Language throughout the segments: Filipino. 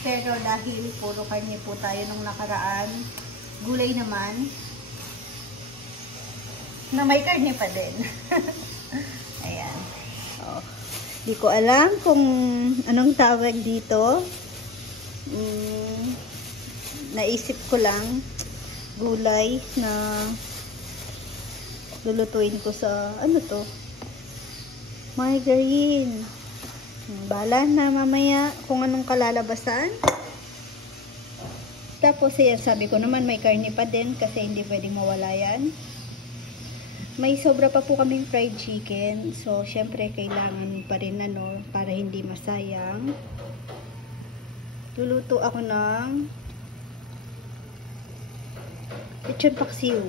Pero dahil puro karne po tayo nung nakaraan, gulay naman, na may karne pa din. Ayan. Oh. Di ko alam kung anong tawag dito. Naisip ko lang, gulay na lulutuin ko sa, ano to? Margarine. Bala na mamaya kung anong kalalabasan. Tapos sabi ko naman may karne pa din kasi hindi pwedeng mawala yan. May sobra pa po kaming fried chicken. So syempre kailangan pa rin para hindi masayang. Luluto ako ng lechon paksiw.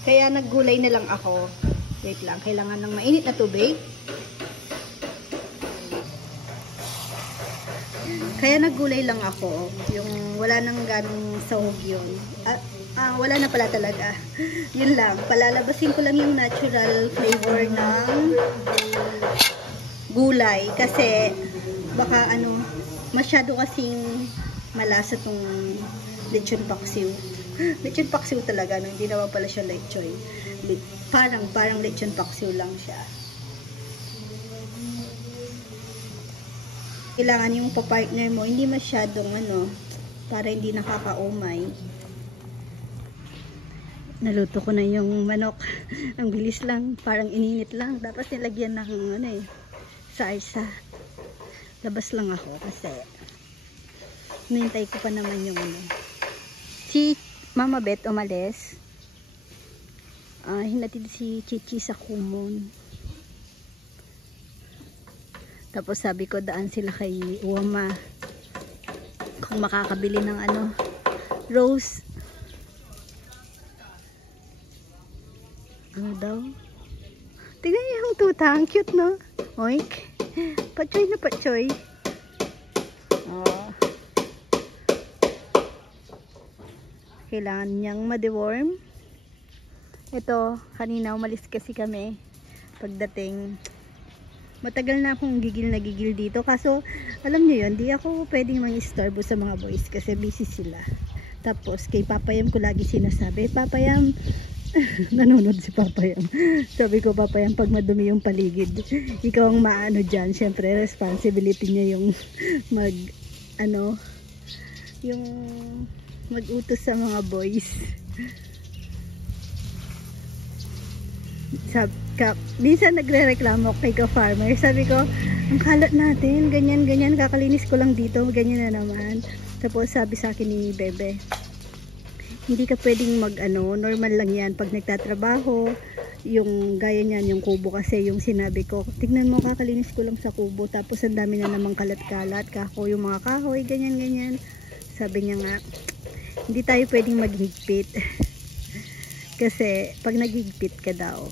Kaya naggulay na lang ako. Wait lang, kailangan ng mainit na tubig. Kaya naggulay lang ako. Yung wala nang ganong sahog yun. Wala na pala talaga. Yun lang. Palalabasin ko lang yung natural flavor ng gulay. Kasi baka masyado kasing malasa tong lechon paksiw. Lechon paksiw talaga, hindi naman pala siya lechoy. Parang lechon paksiw lang siya. Kailangan yung papartner mo, hindi masyadong para hindi nakakaumay. Naluto ko na yung manok. Ang bilis lang, parang ininit lang. Tapos nilagyan ng sarsa. Labas lang ako kasi hinintay ko pa naman yung Si Mama Beth umalis. Hinatid si Chichi sa Kumon. Tapos sabi ko daan sila kay Uwama kung makakabili ng rose. Ano daw? Tignan niyo yung tuta. Ang cute, no? Oink. Patsoy na patsoy. Oh. Kailangan niyang ma-deworm. Ito, kanina umalis kasi kami. Pagdating, matagal na akong gigil na gigil dito. Kaso, alam niyo yun, di ako pwedeng mang-istorbo sa mga boys kasi busy sila. Tapos, kay Papayam ko lagi sinasabi, Papayam, nanonood si Papayam. Sabi ko, Papayam, pag madumi yung paligid, ikaw ang maano dyan. Siyempre, responsibility niya yung yung mag-utos sa mga boys. Minsan nagre-reklamo kay ka-farmer. Sabi ko, ang kalat natin, ganyan, kakalinis ko lang dito, ganyan na naman. Tapos sabi sa akin ni Bebe, hindi ka pwedeng normal lang yan pag nagtatrabaho. Yung gaya niyan, yung kubo kasi yung sinabi ko, tignan mo, kakalinis ko lang sa kubo, tapos ang dami na namang kalat-kalat, yung mga kahoy, ganyan. Sabi niya nga, hindi tayo pwedeng maghigpit. Kasi pag naghigpit ka daw,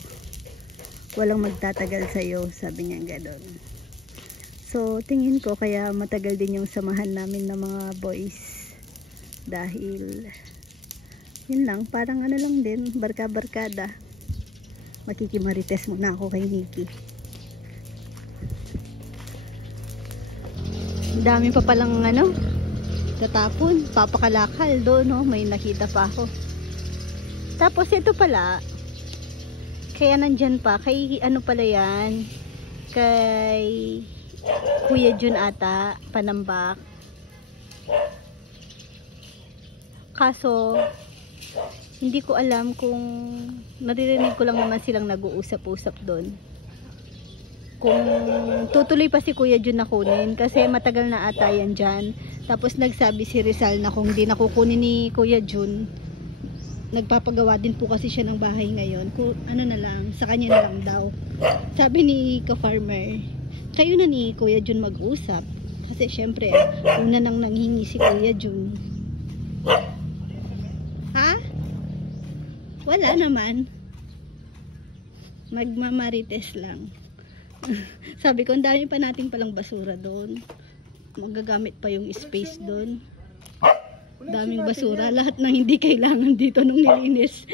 walang magtatagal sa'yo, sabi niya gano'n. So tingin ko kaya matagal din yung samahan namin ng mga boys. Dahil yun lang, parang lang din, barka-barkada. Makikimarites muna ako kay Nikki. Dami pa palang tatapon, papakalakal doon, may nakita pa ako. Tapos ito pala, kaya nandyan pa, kay pala yan, kay Kuya Jun ata, Panambak. Kaso, hindi ko alam kung, naririnig ko lang naman silang nag-uusap-usap doon. Kung tutuloy pa si Kuya Jun na kunin, kasi matagal na ata yan dyan. Tapos nagsabi si Rizal na kung di nakukunin ni Kuya Jun, nagpapagawa din po kasi siya ng bahay ngayon. Kung na lang, sa kanya na lang daw. Sabi ni ka-farmer, kayo na ni Kuya Jun mag-usap. Kasi syempre, una nang nanghingi si Kuya Jun. Ha? Wala naman. Magmamarites lang. Sabi ko, ang dami pa natin palang basura doon. Magagamit pa yung space doon. Daming basura. Lahat ng hindi kailangan dito nung nilinis.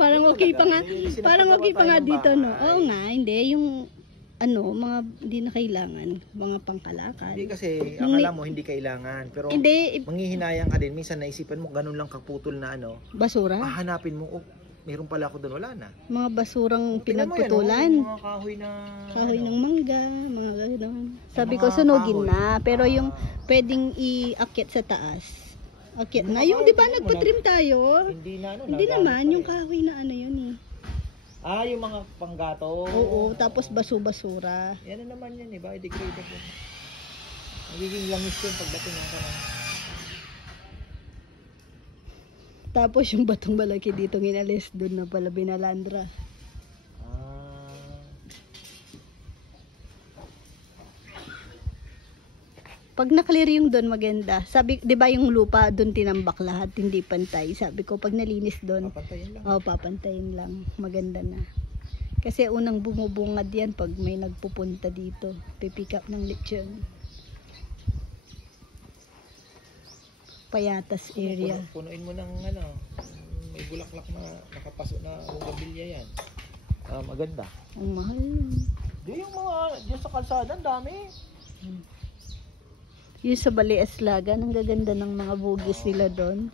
Parang okay pa nga. Parang okay pa nga dito, no? Oo nga, hindi. Yung mga hindi na kailangan. Mga pangkalakal. Hindi kasi, akala mo hindi kailangan. Pero Hindi. manghihinayang ka din. Minsan naisipan mo, ganun lang kaputol na Basura? hahanapin mo, oh, meron pala ako doon, wala na. Mga basurang Tingnan mo yan, pinagputulan. mga kahoy na... Kahoy ng mangga, mga gano'n. Sabi ko, Mga sunugin kahoy. na. Pero yung pwedeng iakyat sa taas. Akyat na. Yung di ba nagpatrim tayo? Hindi na Hindi nagamit naman, pa yung eh. kahoy na yun eh. Yung mga panggato. Oo, tapos baso-basura. Yan na naman yan, biodegradable. Magiging langis yun pagdating ng kanan. Tapos yung batong malaki dito nginalis, doon na pala binalandra. Pag naklear yung doon maganda. Sabi, 'di ba yung lupa doon tinambak lahat, hindi pantay. Sabi ko pag nalinis doon, Papantayin lang. papantayin lang, maganda na. Kasi unang bumubungad yan pag may nagpupunta dito, pipick up ng lechon. Payatas area. Punuin mo ng may bulaklak na nakapaso na bougainvillea yan. Maganda. Ang mahal yun. Di yung mga diyan sa kalsada, ang dami. Yung sa Baliaslagan, ang gaganda ng mga bugis nila doon.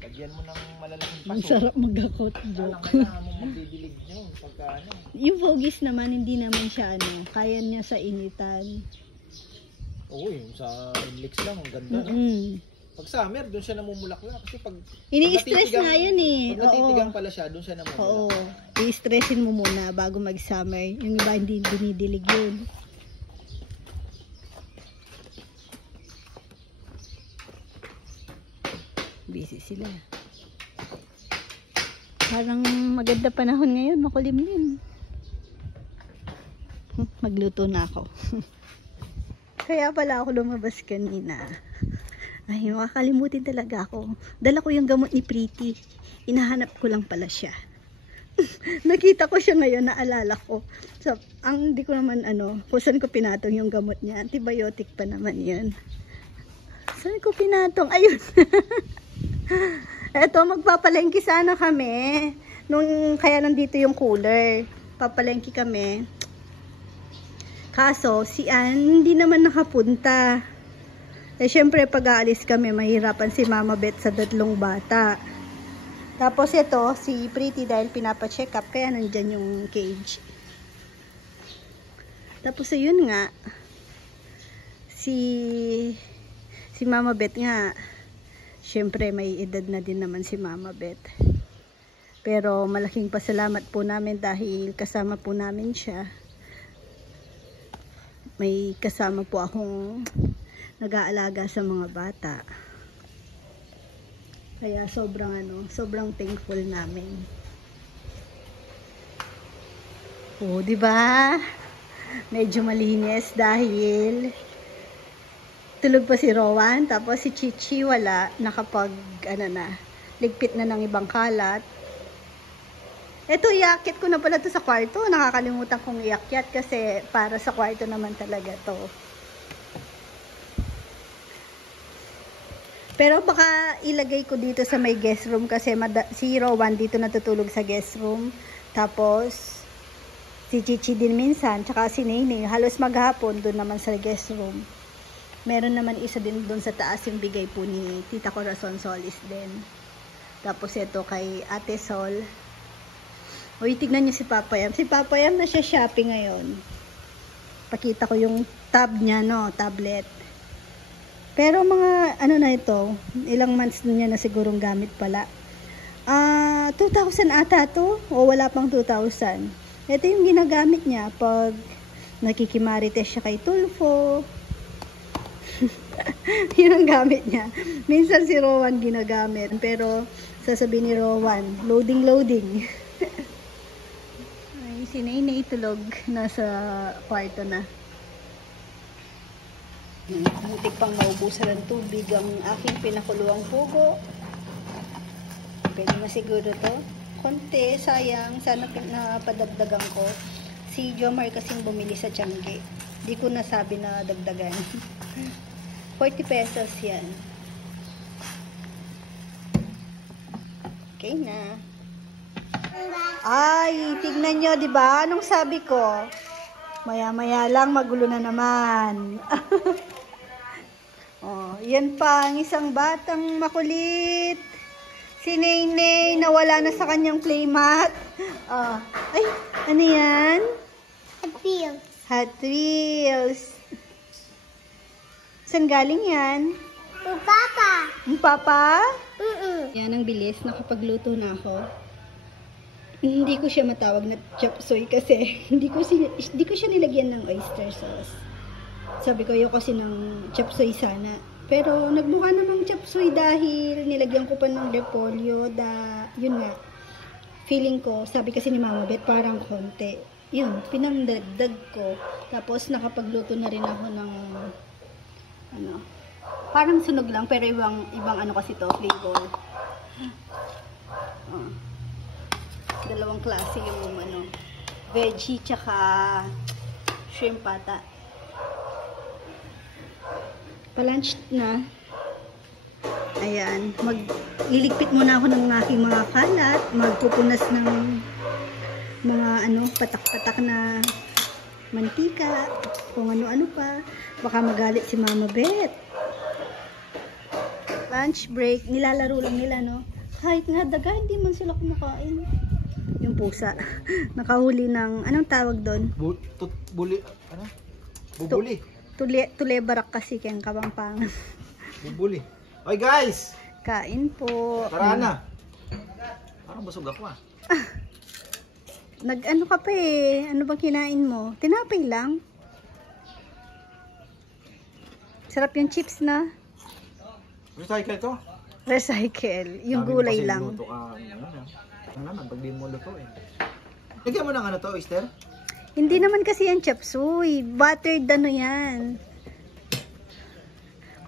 Lagyan mo ng malalaking Ang paso. sarap magakot Alam, joke. kailangan mo magdidilig nyo pagka Yung bugis naman, hindi naman siya kaya niya sa initan. Oo, yung sa Inlex lang, ang ganda. No? Pag summer, doon siya namumulaklak. Kasi pag Ini-stress na yun eh. Pag natitigang pala siya, doon siya namumulaklak. Oo. I-stressin mo muna bago mag-summer. Yung iba hindi dinidilig yun. Busy sila. Parang maganda panahon ngayon, makulimlim. Magluto na ako. Kaya pala ako lumabas kanina. Ay, makakalimutin talaga ako. Dala ko yung gamot ni Pretty. Inahanap ko lang pala siya. Nakita ko siya ngayon, naalala ko. So, hindi ko naman kung saan ko pinatong yung gamot niya. Antibiotic pa naman yan. Saan ko pinatong? Ayun. Eto, magpapalengke sana kami. Kaya nandito yung cooler. Papalengke kami. Kaso, si Ann, hindi naman nakapunta. Syempre, pag aalis kami, mahirapan si Mama Beth sa 2 bata. Tapos ito, si Pretty dahil pinapa-check up, kaya nandyan yung cage. Tapos ayun nga, si Mama Beth nga, syempre may edad na din naman si Mama Beth. Pero malaking pasalamat po namin dahil kasama po namin siya. May kasama po akong nag-aalaga sa mga bata. Kaya sobrang thankful namin. Oh, 'di ba? Medyo malinis dahil tulog pa si Rowan, tapos si Chichi wala, ligpit na ng ibang kalat. Ito, iakyat ko na pala to sa kwarto. Nakakalimutan kong iakyat kasi para sa kwarto naman talaga to. Pero baka ilagay ko dito sa may guest room kasi si Rowan dito natutulog sa guest room. Tapos si Chichi din minsan, tsaka si Nene, halos maghapon doon naman sa guest room. Meron naman isa din doon sa taas yung bigay po ni Tita Corazon Solis din. Tapos ito kay Ate Sol. Uy, tignan niyo si Papa Yam. Si Papa Yam na siya shopping ngayon. Pakita ko yung tab niya, tablet. Pero mga na ito, ilang months niya na sigurong gamit pala. 2,000 ata to, o wala pang 2,000. Ito yung ginagamit niya pag nakikimarites siya kay Tulfo. Yun ang gamit niya. Minsan si Rowan ginagamit, pero sasabihin ni Rowan, loading. Ay, si Nene itulog, nasa kwarto na. Butik pang maubusan ng tubig ang aking pinakuluang pugo. Pwede na siguro to. Konti, sayang. Sana napadagdagan ko. Si Jomar kasing bumili sa Tiangge. Di ko nasabi na dagdagan. 40 pesos yan. Okay na. Ay, tignan nyo, di ba? Anong sabi ko? Maya-maya lang, magulo na naman. Oh, yan pa, ang isang batang makulit. Si Naynay, nawala na sa kanyang playmat. Oh. Ay, ano yan? Hot Wheels. Hot Wheels. Saan galing yan? Papa. Ang papa? Mm-mm. Yan ang bilis, nakapagluto na ako. Hindi ko siya matawag na chop suey kasi hindi ko siya nilagyan ng oyster sauce. Sabi ko yung kasi ng chop suey sana. Pero nagmukha namang chop suey dahil nilagyan ko pa ng repolyo yun nga. Feeling ko, sabi kasi ni Mama Bet parang konti. Yun, pinangdagdag ko. Tapos nakapagluto na rin ako ng parang sunog lang pero ibang ano kasi to, flavor. Oh. Dalawang klase yung veggie tsaka shrimp pata. Pa-lunch na. Ayan, liligpit muna ako ng aking mga kalat, magpupunas ng mga patak-patak na mantika, kung ano-ano pa. Baka magalit si Mama Bet. Lunch break, nilalaro lang nila, no? Kahit nga daga, hindi man sila kumakain. Yung pusa. Nakahuli ng, anong tawag doon? Bubuli. Tulebarak kasi kayang Kapampangan. Bubuli. Oy guys! Kain po. Tara na. Parang busog ako ah. Nag-ano ka pa eh. Ano bang kinain mo? Tinapay lang. Sarap yung chips na. Recycle to? Recycle. Yung Dami gulay kasi lang. Luto ka, ano naman, pag di mo luto eh. Lagyan mo ng ano to, oyster? Hindi naman kasi yan chop suey. Buttered yan.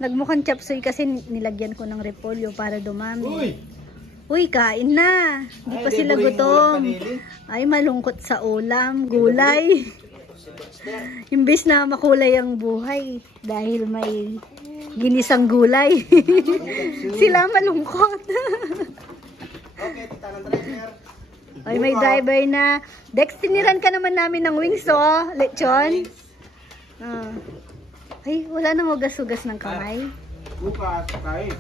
Nagmukhang chop suey kasi nilagyan ko ng repolyo para dumami. Uy, kain na. Hindi pa sila gutom. Ay, malungkot sa ulam. Gulay. Imbis na makulay ang buhay. Dahil may ginisang gulay. Sila malungkot. Okay, tita ng driver. Ay, may driver na. Dex, tiniran ka naman namin ng wings, oh. Lechon. Ay, wala nang hugas-hugas ng kamay. Bukas, kain.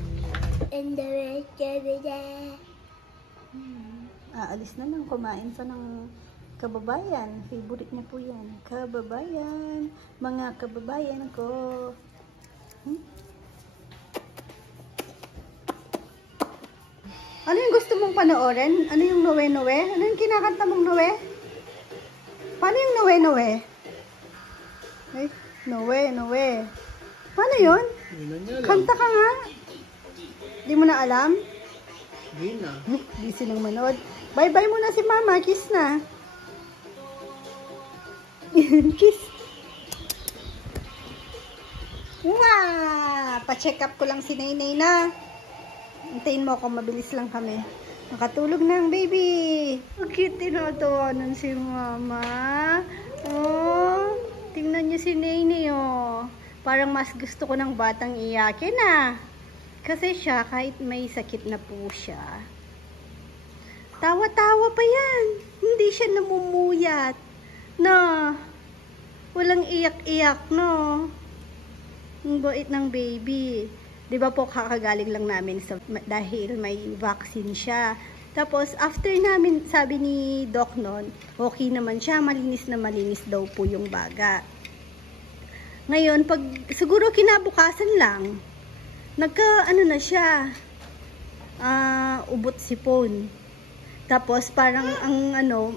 And the rest of the day. Alis na lang, kumain pa ng kababayan. Favorite niya po yan. Kababayan. Mga kababayan ko. Ano yung gusto mong panoorin? Ano yung Noe-Noe? Ano yung kinakanta mong Noe? Paano yung Noe-Noe? Ay, Noe-Noe. Paano yun? Kanta ka nga. Di mo na alam? Hindi na. Di silang manood. Bye-bye muna si Mama. Kiss na. Kiss. Mwah! Pa-check up ko lang si Naynay na. Antayin mo ako, mabilis lang kami. Nakatulog na ang baby. Ang cute, tinatawanan si Mama. Oh, tingnan niyo si Naynay, oh. Parang mas gusto ko ng batang iyakin, ah. Kasi siya, kahit may sakit na po siya, tawa-tawa pa yan. Hindi siya namumuyat. No. Walang iyak-iyak, no. Ang bait ng baby. Diba po, kakagaling lang namin dahil may vaccine siya. Tapos, after namin, sabi ni Doc noon, okay naman siya, malinis na malinis daw po yung baga. Ngayon, pag siguro kinabukasan lang, ano na siya, ubot sipon. Tapos, parang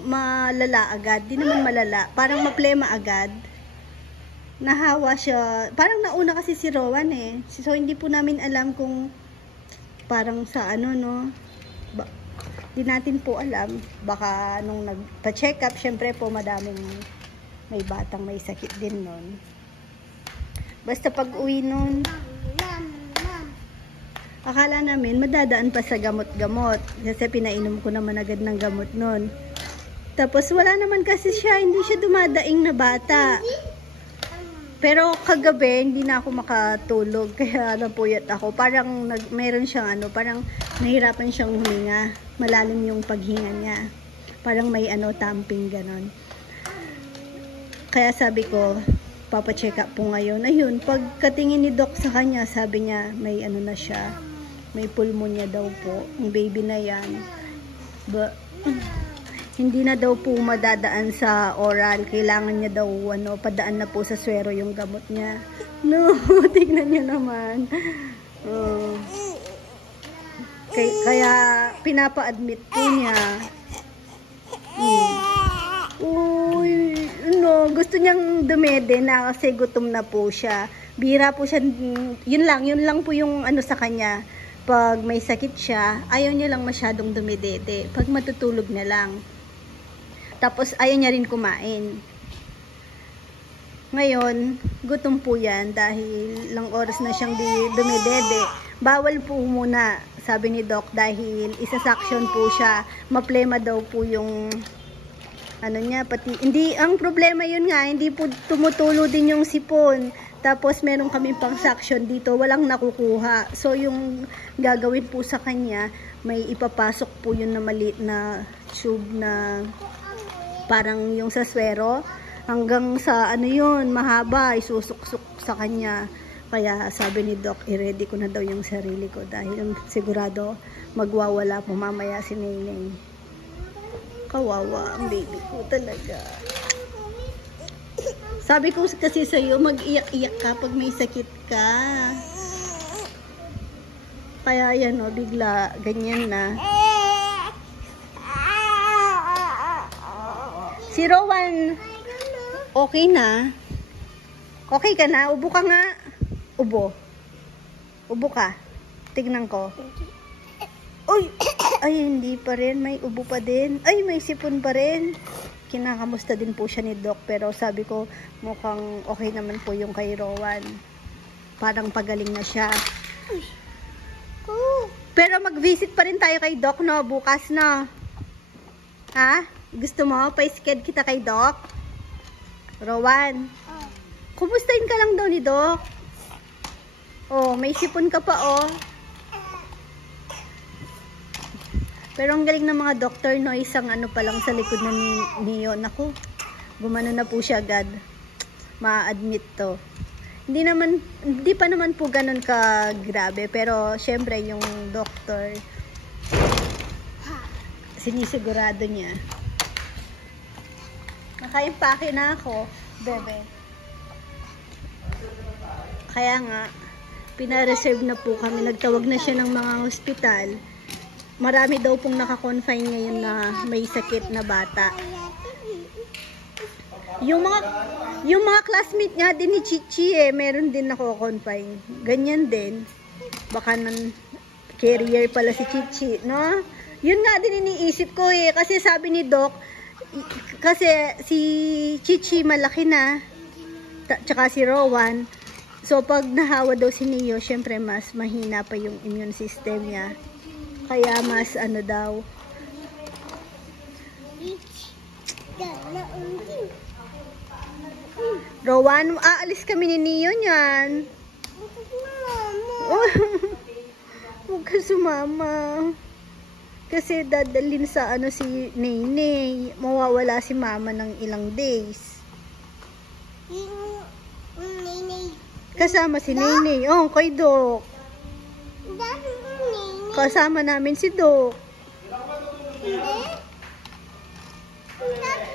malala agad. Di naman malala, parang maplema agad. Nahawa siya. Parang nauna kasi si Rowan eh. So, hindi po namin alam kung parang sa di natin po alam. Baka nung nagpa-check up, syempre po madaming may batang may sakit din nun. Basta pag uwi nun, akala namin madadaan pa sa gamot-gamot. Kasi pinainom ko naman agad ng gamot nun. Tapos wala naman kasi siya, hindi siya dumadaing na bata. Pero kagabi, hindi na ako makatulog. Kaya napuyat ako. Parang meron siyang parang nahirapan siyang huminga. Malalim yung paghinga niya. Parang may tamping ganon. Kaya sabi ko, papacheck up po ngayon. Ayun, pagkatingin ni Doc sa kanya, sabi niya, may na siya. May pulmonya daw po. Ang baby na yan. Hindi na daw po madadaan sa oral. Kailangan niya daw, padaan na po sa swero yung gamot niya. No, tignan niyo naman. Kaya, pinapa-admit po niya. Uy, gusto niyang dumede na kasi gutom na po siya. Bira po siya, yun lang po yung sa kanya. Pag may sakit siya, ayaw niya lang masyadong dumedede. Pag matutulog na lang. Tapos, ayaw niya rin kumain. Ngayon, gutom po yan dahil ilang oras na siyang dumedede. Bawal po muna, sabi ni Doc, dahil isa-suction po siya. Maplema daw po yung niya, pati, hindi, ang problema yun nga, hindi po tumutulo din yung sipon. Tapos, meron kaming pang suction dito, walang nakukuha. So, yung gagawin po sa kanya, may ipapasok po yun na maliit na tube na parang yung sa swero, hanggang sa yun, mahaba, isusuk-suk sa kanya. Kaya sabi ni Doc, i-ready ko na daw yung sarili ko dahil sigurado magwawala po mamaya si Neneng. Kawawa ang baby ko talaga. Sabi ko kasi sa'yo, mag-iyak-iyak ka pag may sakit ka. Kaya yan bigla, ganyan na. Si Rowan, okay na? Okay ka na? Ubo ka nga. Ubo. Ubo ka. Tignan ko. Uy! Ay, hindi pa rin. May ubo pa din. Ay, may sipon pa rin. Kinakamusta din po siya ni Doc. Pero sabi ko, mukhang okay naman po yung kay Rowan. Parang pagaling na siya. Pero mag-visit pa rin tayo kay Doc, no? Bukas, no? Ha? Gusto mo? Pa-sked kita kay Doc? Rowan? Kumustahin ka lang daw ni Doc? Oh, may sipon ka pa, oh. Pero ang galing ng mga doktor, no? Isang pa lang sa likod na niyo. Naku, gumano na po siya agad. Ma-admit to. Hindi pa naman po ganun ka grabe. Pero, syempre, yung doktor, sinisigurado niya. Nakaimpake na ako, bebe. Kaya nga, pina-reserve na po kami. Nagtawag na siya ng mga hospital. Marami daw pong naka-confine ngayon na may sakit na bata. Yung mga classmate nga din ni Chichi meron din nako-confine. Ganyan din. Baka carrier pala si Chichi, no? Yun nga din iniisip ko kasi sabi ni Doc, kasi si Chichi malaki na, tsaka si Rowan. So pag nahawa daw si Neo, syempre mas mahina pa yung immune system niya. Kaya mas daw. Rowan, aalis kami ni Neo niyan. Huwag ka sumama. Kasi dadalhin sa si Nene. Mawawala si Mama ng ilang days. Kasama si Nene. Oh, kay Doc. Kasama namin si Doc.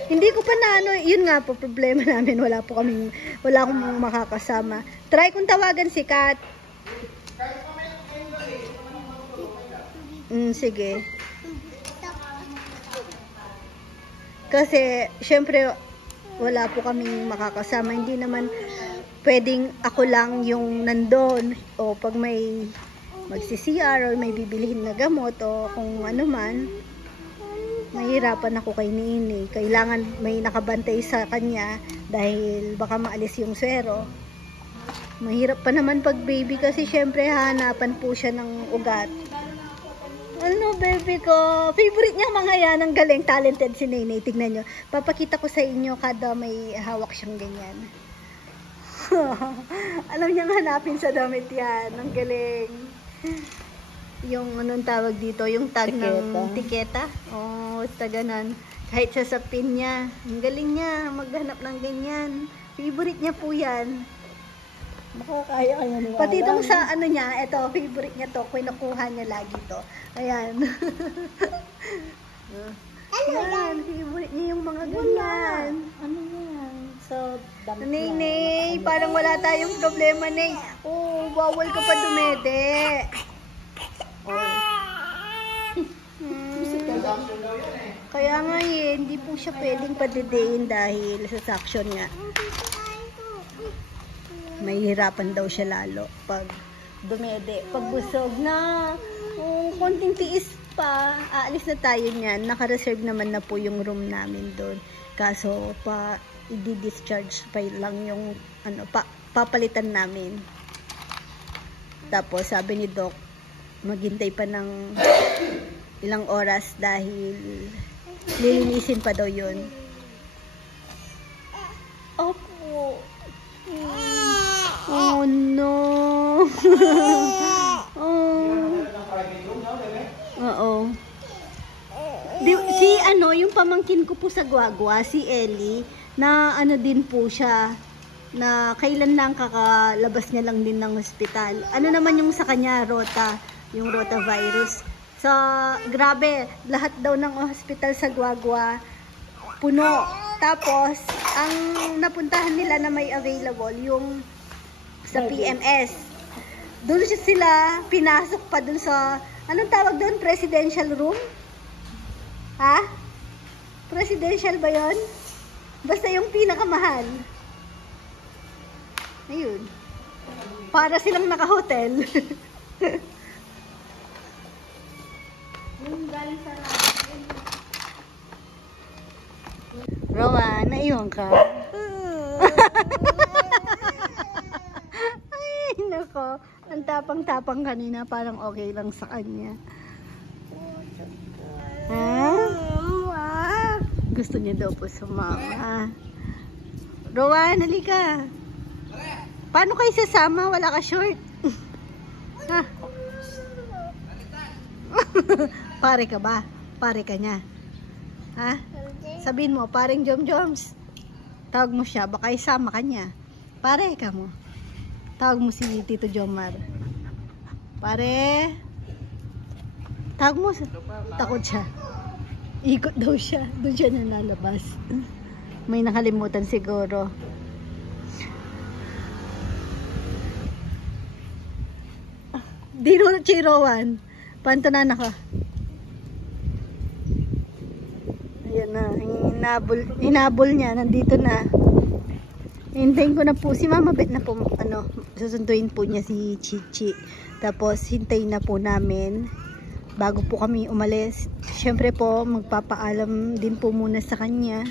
Hindi ko pa na yun nga po problema namin, wala akong makakasama. Try kong tawagan si Kat. Sige. Kasi syempre wala po kaming makakasama, hindi naman pwedeng ako lang yung nandun o pag may magsi-CR o may bibilihin na gamot o kung ano man. Mahirapan ako kay Nini. Kailangan may nakabantay sa kanya dahil baka maalis yung swero. Mahirap pa naman pag baby kasi syempre hanapan po siya ng ugat. Ano baby ko? Favorite niya mga yan. Ang galing, talented si Nene. Tignan nyo. Papakita ko sa inyo kada may hawak siyang ganyan. Alam niyang hanapin sa damit yan. Ang galing. Yung anong tawag dito, yung tag ng tiketa. Oh, basta ganun. Kahit sa pin niya. Ang galing niya, maghanap ng ganyan. Favorite niya po yan. Makakaya kaya nila. Pati itong sa ano niya, ito, favorite niya to. Kinukuha niya lagi to. Ayan. Ayan, favorite niya yung mga ganyan. Ano yan? So, damit Nay, parang wala tayong problema, Nay. Oh, bawal ka pa dumede. Kaya nga hindi po siya pwedeng padedein dahil sa suction nga. Mahihirapan daw siya lalo pag dumede. Pag busog na, konting tiis pa, aalis na tayo niyan. Naka-reserve naman na po yung room namin doon. Kaso pa i-discharge pa lang yung ano, papalitan namin. Tapos sabi ni Doc, maghintay pa ng ilang oras dahil lilinisin pa daw yun. Opo. Oh no. Oo. Si ano, yung pamangkin ko po sa Guagua, si Ellie, na ano din po siya, na kailan lang kakalabas niya lang din ng hospital. Ano naman yung sa kanya, yung rotavirus. So, grabe, lahat daw ng hospital sa Guagua, puno. Tapos, ang napuntahan nila na may available, yung sa PMS. Doon sila, pinasok pa doon sa, anong tawag doon? Presidential room? Ha? Presidential ba yun? Basta yung pinakamahal. Ayun. Para silang naka-hotel. Yung galing sa Rowan, naiwan ka. Ay, nako. Ang tapang-tapang kanina, parang okay lang sa kanya. Ha? Gusto niya daw po sumama. Rowan, halika. Paano kayo sasama? Wala ka short. Ha? Pare ka ba? Pare ka niya. Ha? Sabihin mo, paring Jom-Joms. Tawag mo siya, baka isama ka niya. Pare ka mo. Tawag mo si Tito Jomar. Pare. Tawag mo. Takot siya. Ikot daw siya. Doon siya nalalabas. May nakalimutan siguro. Dino Chirowan. Pantanan ako. Ayan na. Inabol niya. Nandito na. Hintayin ko na po. Si Mama Bet na po. Susunduin po niya si Chichi. Tapos hintayin na po namin. Bago po kami umalis. Siyempre po, magpapaalam din po muna sa kanya.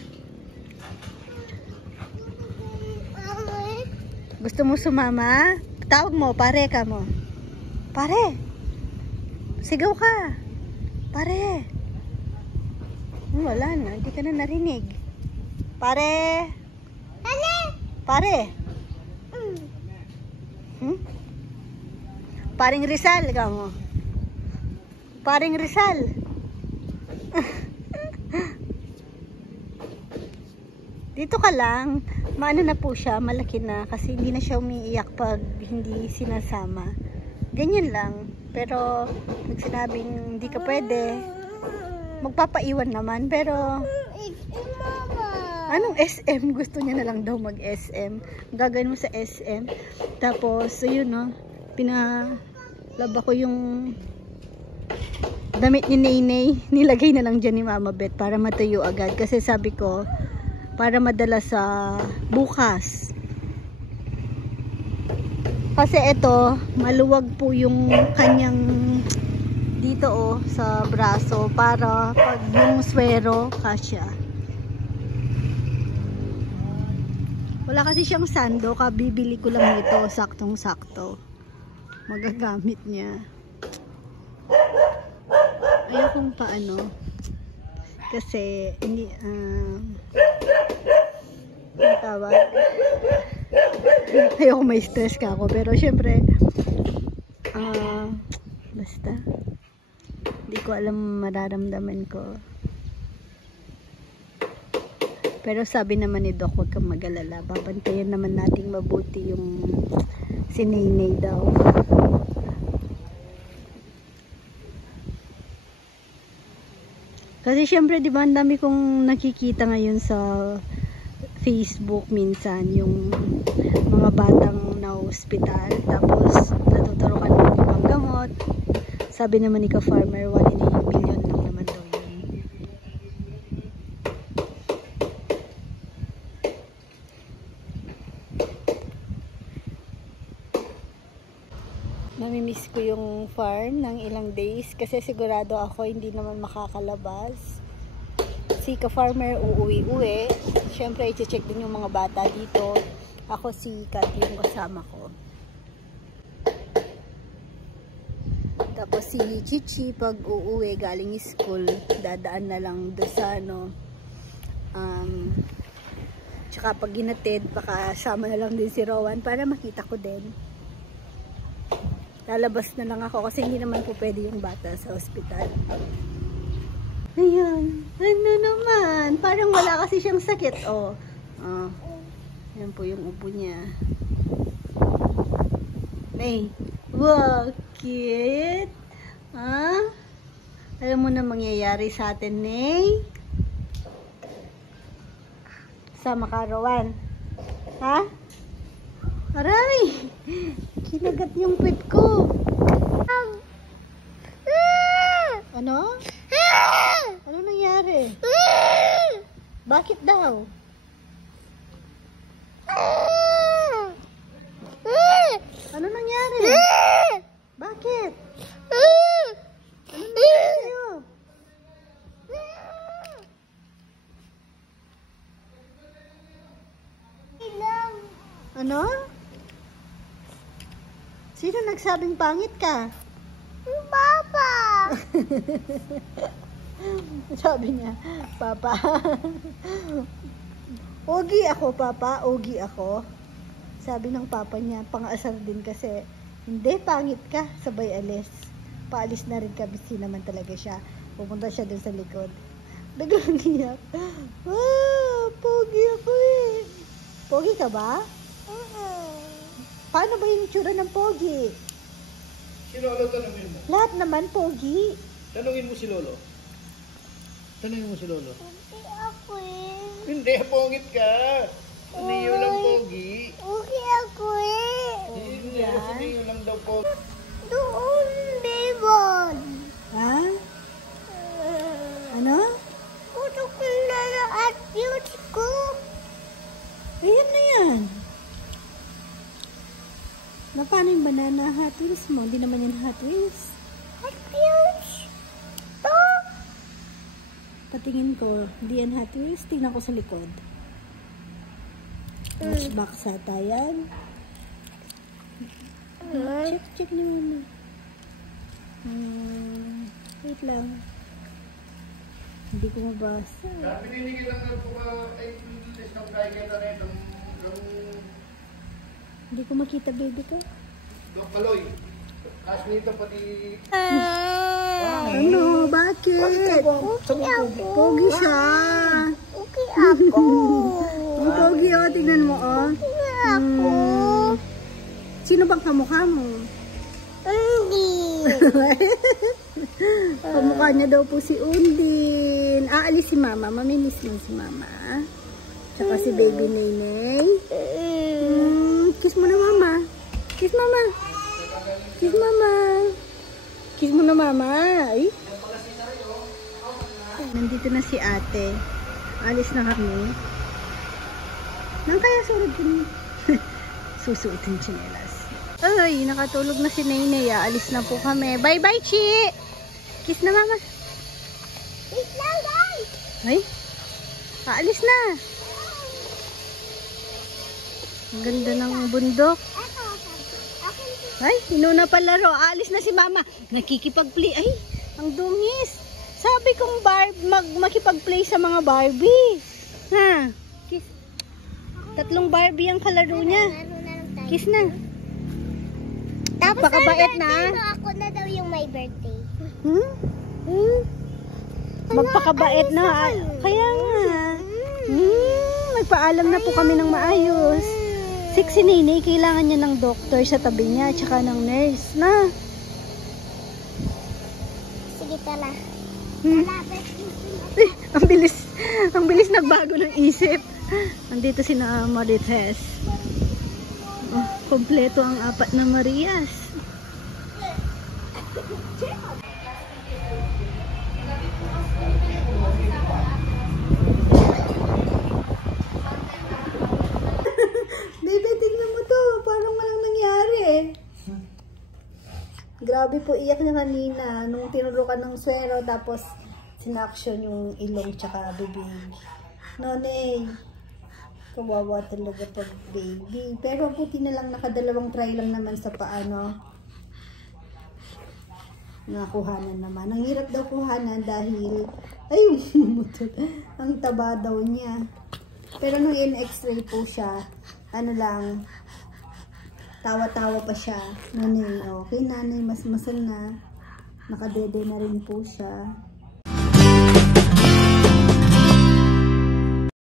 Gusto mo sumama? Tawag mo, pare ka mo. Pare! Sigaw ka! Pare! Wala na, hindi ka na narinig. Pare! Pare! Paring Rizal ka mo. Paring Rizal. Dito ka lang. Maano na po siya, malaki na. Kasi hindi na siya umiiyak pag hindi sinasama. Ganyan lang. Pero, pag sinabing hindi ka pwede, magpapaiwan naman. Pero, anong SM? Gusto niya na lang daw mag-SM. Gagawin mo sa SM. Tapos, yun no, pinalaba ko yung damit ni Nenay. Nilagay na lang dyan ni Mama Bet para matuyo agad. Kasi sabi ko, para madala sa bukas. Kasi ito, maluwag po yung kanyang dito sa braso para pag yung swero kasya. Wala kasi siyang sando, kabibili ko lang ito, saktong-sakto. Magagamit niya. Ayokong paano. Kasi hindi tawag. Ayoko may stress ka ako. Pero syempre, basta. Hindi ko alam mararamdaman ko. Pero sabi naman ni Doc, huwag kang mag-alala. Babantayan naman nating mabuti yung si Nainay daw. Kasi syempre, di ba, ang dami kong nakikita ngayon sa Facebook minsan, yung mga batang na hospital, tapos natuturukan ng ibang gamot. Sabi naman ni ka-farmer, 1.5 million lang naman daw yun. Namimiss ko yung farm ng ilang days kasi sigurado ako hindi naman makakalabas. Si ka-farmer uuwi-uwi. Siyempre, i-check din yung mga bata dito. Ako si Kat yung kasama ko. Tapos si Chichi pag uuwi galing school, dadaan na lang doon sa tsaka pag ginatid, pakasama na lang din si Rowan para makita ko din. Lalabas na lang ako kasi hindi naman po pwede yung bata sa ospital. Ayan. Ano naman? Parang wala kasi siyang sakit. Oh. Yan po yung upo niya. Nay. Wow, cute. Alam mo na mangyayari sa atin, Nay? Sama ka, Rowan. Ha? Aray! Kinagat yung pet ko. Ano? Ano nangyari? Bakit daw? Ano nangyari? Bakit? Ano nangyari sa'yo? Ano? Sino nagsabing pangit ka? Papa! Sabi niya, Papa. Ogi ako, Papa. Ogi ako. Sabi ng papa niya, pang-asar din kasi. Hindi, pangit ka. Sabay alis. Paalis na rin kami. Naman talaga siya. Pupunta siya dun sa likod. Biglang niya. Pogi ako eh. Pogi ka ba? Paano ba yung itsura ng pogi? Si Lolo, tanungin mo. Lahat naman pogi. Tanungin mo si Lolo. Tanungin mo si Lolo. Hindi ako eh. Hindi, pongit ka. Hindi yun lang pogi. Okay ako eh. Hindi, hindi yun lang daw pogi. Doon, Bebon. Ha? Ano? Gusto ko na at beauty ko. Ayan na yan. Na paano yung banana Hot Wheels mo? Hindi naman yan Hot Wheels. At beauty. To. Patingin ko, hindi yan Hot Wheels. Tingnan ko sa likod. Matchbox ata yan. Check nyo muna. Wait lang. Hindi ko mabasa. Pinili lang na po ay list ng kaya kita na itong Hindi ko makita, baby ko. Kaloy. As nito pati... Ano? Bakit? Pogi siya. Okay ako. Ang pogi, oh. Tingnan mo, oh. Okay ako. Sino bang kamukha mo? Hindi. Kamukha niya daw po si Undin. Aalis si Mama. Mamimiss mo si Mama. Tsaka si Baby Nenay. Kiss mo na Mama. Kiss Mama. Kiss Mama. Kiss mo na Mama. Ay. Nandito na si ate. Alis na kami. Nang kaya surod ko niya. Susuot yung tsinelas. Ay, nakatulog na si Nainay. Alis na po kami. Bye-bye, Chi! Kiss na Mama. Kiss lang, guys. Ay, aalis na. Ang ganda ng bundok. Ay, inuna palaro. Aalis na si Mama. Nakikipag-play. Ay, ang dungis. Sabi kong makipag-play sa mga Barbie. Ha? Kiss. 3 Barbie ang kalaro niya. Ano na lang Kiss na. Tapos Pakabait ang na. birthday mo, ako na daw yung may birthday. Hmm? Magpakabait na. Kaya nga. Magpaalam na po kami ng maayos. Si Nene, kailangan niya ng doktor sa tabi niya, tsaka ng nurse na. Sige, tala. Ang bilis nagbago ng isip. Nandito si na Marites. Oh, kompleto ang 4 na Marias. Bebe, tingnan mo to. Parang walang nangyari. Grabe po, iyak niya kanina nung tinurukan ng swero tapos sinaksyon yung ilong tsaka bibig. Nonay, kawawa talaga pag baby. Pero puti na lang, nakadalawang try lang naman sa paano. Nakuhanan naman. Ang hirap daw kuhanan dahil, ayun, ang taba daw niya. Pero nung in-x-ray po siya, ano lang, tawa-tawa pa siya. Nanay, okay nanay, mas masal na. Nakadede na rin po siya.